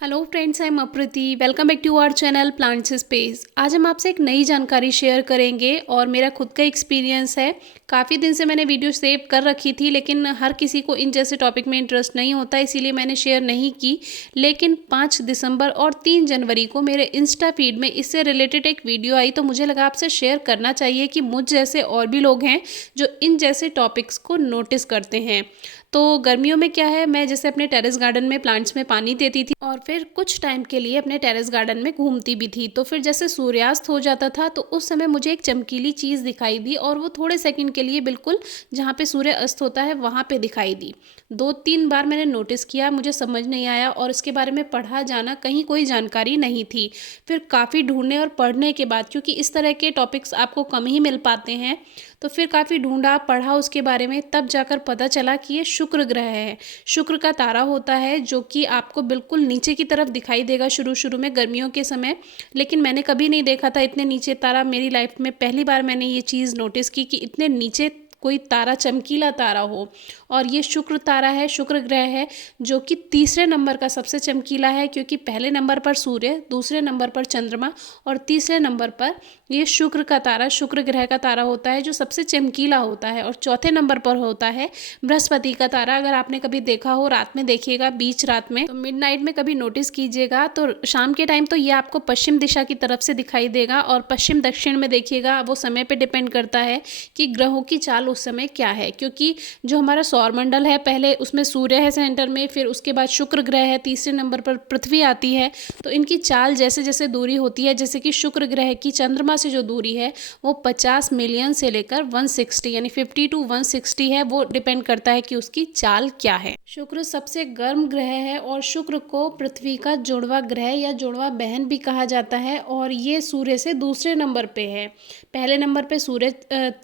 Hello friends, I am Aprati. Welcome back to our channel plants space. आज हम आपसे एक नई जानकारी शेयर करेंगे और मेरा खुद का एक्सपीरियंस है। काफ़ी दिन से मैंने वीडियो सेव कर रखी थी, लेकिन हर किसी को इन जैसे टॉपिक में इंटरेस्ट नहीं होता, इसीलिए मैंने शेयर नहीं की। लेकिन 5 दिसंबर और 3 जनवरी को मेरे इंस्टा फीड में इससे रिलेटेड एक वीडियो आई, तो मुझे लगा आपसे शेयर करना चाहिए कि मुझ जैसे और भी लोग हैं जो इन जैसे टॉपिक्स को नोटिस करते हैं। तो गर्मियों में क्या है, मैं जैसे अपने टेरेस गार्डन में प्लांट्स में पानी देती थी और फिर कुछ टाइम के लिए अपने टेरेस गार्डन में घूमती भी थी। तो फिर जैसे सूर्यास्त हो जाता था तो उस समय मुझे एक चमकीली चीज़ दिखाई दी और वो थोड़े सेकंड के लिए बिल्कुल जहाँ पे सूर्य अस्त होता है वहाँ पे दिखाई दी। 2-3 बार मैंने नोटिस किया, मुझे समझ नहीं आया और इसके बारे में पढ़ा जाना, कहीं कोई जानकारी नहीं थी। फिर काफ़ी ढूंढने और पढ़ने के बाद, क्योंकि इस तरह के टॉपिक्स आपको कम ही मिल पाते हैं, तो फिर काफ़ी ढूंढा पढ़ा उसके बारे में, तब जाकर पता चला कि ये शुक्र ग्रह है। शुक्र का तारा होता है जो कि आपको बिल्कुल नीचे की तरफ दिखाई देगा शुरू शुरू में गर्मियों के समय। लेकिन मैंने कभी नहीं देखा था इतने नीचे तारा। मेरी लाइफ में पहली बार मैंने ये चीज़ नोटिस की कि इतने नीचे कोई तारा, चमकीला तारा हो। और ये शुक्र तारा है, शुक्र ग्रह है, जो कि तीसरे नंबर का सबसे चमकीला है, क्योंकि पहले नंबर पर सूर्य, दूसरे नंबर पर चंद्रमा और तीसरे नंबर पर ये शुक्र का तारा, शुक्र ग्रह का तारा होता है जो सबसे चमकीला होता है। और चौथे नंबर पर होता है बृहस्पति का तारा। अगर आपने कभी देखा हो, रात में देखिएगा, बीच रात में, तो मिडनाइट में कभी नोटिस कीजिएगा, तो शाम के टाइम तो ये आपको पश्चिम दिशा की तरफ से दिखाई देगा और पश्चिम दक्षिण में देखिएगा। वो समय पे डिपेंड करता है कि ग्रहों की चाल उस समय क्या है, क्योंकि जो हमारा सौरमंडल है, पहले उसमें सूर्य है सेंटर में, फिर उसके बाद शुक्र ग्रह है, तीसरे नंबर पर पृथ्वी आती है। तो इनकी चाल जैसे जैसे दूरी होती है, जैसे कि शुक्र ग्रह की चंद्रमा से जो दूरी है वो 50 मिलियन से लेकर 160 यानी 50 to 160 है। वो डिपेंड करता है कि उसकी चाल क्या है। शुक्र सबसे गर्म ग्रह है और शुक्र को पृथ्वी का जुड़वा ग्रह या जुड़वा बहन भी कहा जाता है। और ये सूर्य से दूसरे नंबर पे है। पहले नंबर पे सूर्य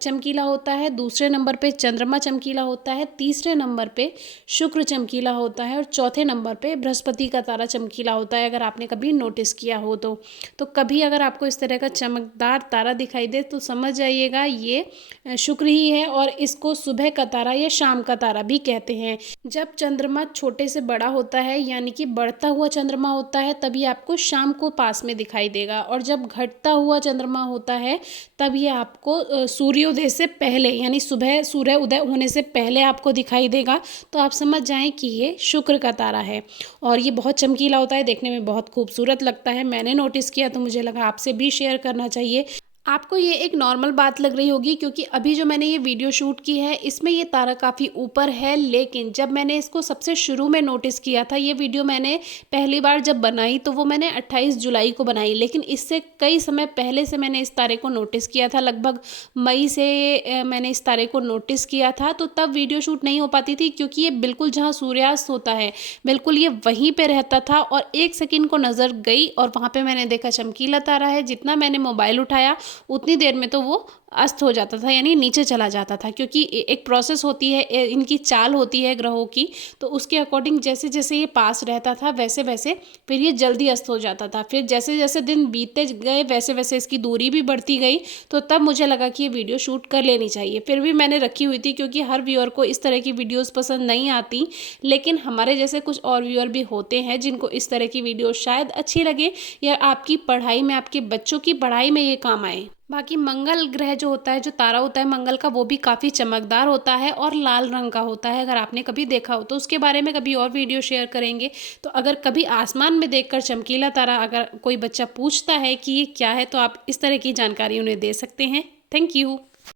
चमकीला होता है, दूसरे नंबर पे चंद्रमा चमकीला होता है, तीसरे नंबर पे शुक्र चमकीला होता है और चौथे नंबर पे बृहस्पति का तारा चमकीला होता है। अगर आपने कभी नोटिस किया हो तो कभी अगर आपको इस तरह का चमकदार तारा दिखाई दे तो समझ जाइएगा ये शुक्र ही है। और इसको सुबह का तारा या शाम का तारा भी कहते हैं। जब चंद्रमा छोटे से बड़ा होता है, यानी कि बढ़ता हुआ चंद्रमा होता है, तभी आपको शाम को पास में दिखाई देगा। और जब घटता हुआ चंद्रमा होता है तब ये आपको सूर्योदय से पहले, यानी सुबह सूर्य उदय होने से पहले आपको दिखाई देगा। तो आप समझ जाएं कि ये शुक्र का तारा है और ये बहुत चमकीला होता है, देखने में बहुत खूबसूरत लगता है। मैंने नोटिस किया तो मुझे लगा आपसे भी शेयर करना चाहिए। आपको ये एक नॉर्मल बात लग रही होगी, क्योंकि अभी जो मैंने ये वीडियो शूट की है इसमें ये तारा काफ़ी ऊपर है, लेकिन जब मैंने इसको सबसे शुरू में नोटिस किया था, ये वीडियो मैंने पहली बार जब बनाई तो वो मैंने 28 जुलाई को बनाई, लेकिन इससे कई समय पहले से मैंने इस तारे को नोटिस किया था। लगभग मई से मैंने इस तारे को नोटिस किया था। तो तब वीडियो शूट नहीं हो पाती थी, क्योंकि ये बिल्कुल जहाँ सूर्यास्त होता है बिल्कुल ये वहीं पर रहता था। और 1 सेकेंड को नज़र गई और वहाँ पर मैंने देखा चमकीला तारा है। जितना मैंने मोबाइल उठाया उतनी देर में तो वो अस्त हो जाता था, यानी नीचे चला जाता था। क्योंकि एक प्रोसेस होती है, इनकी चाल होती है ग्रहों की, तो उसके अकॉर्डिंग जैसे जैसे ये पास रहता था वैसे वैसे फिर ये जल्दी अस्त हो जाता था। फिर जैसे जैसे दिन बीतते गए वैसे वैसे इसकी दूरी भी बढ़ती गई। तो तब मुझे लगा कि ये वीडियो शूट कर लेनी चाहिए। फिर भी मैंने रखी हुई थी, क्योंकि हर व्यूअर को इस तरह की वीडियोज़ पसंद नहीं आती, लेकिन हमारे जैसे कुछ और व्यूअर भी होते हैं जिनको इस तरह की वीडियो शायद अच्छी लगे या आपकी पढ़ाई में, आपके बच्चों की पढ़ाई में ये काम आए। बाकी मंगल ग्रह जो होता है, जो तारा होता है मंगल का, वो भी काफ़ी चमकदार होता है और लाल रंग का होता है। अगर आपने कभी देखा हो तो उसके बारे में कभी और वीडियो शेयर करेंगे। तो अगर कभी आसमान में देखकर चमकीला तारा अगर कोई बच्चा पूछता है कि ये क्या है, तो आप इस तरह की जानकारी उन्हें दे सकते हैं। Thank you.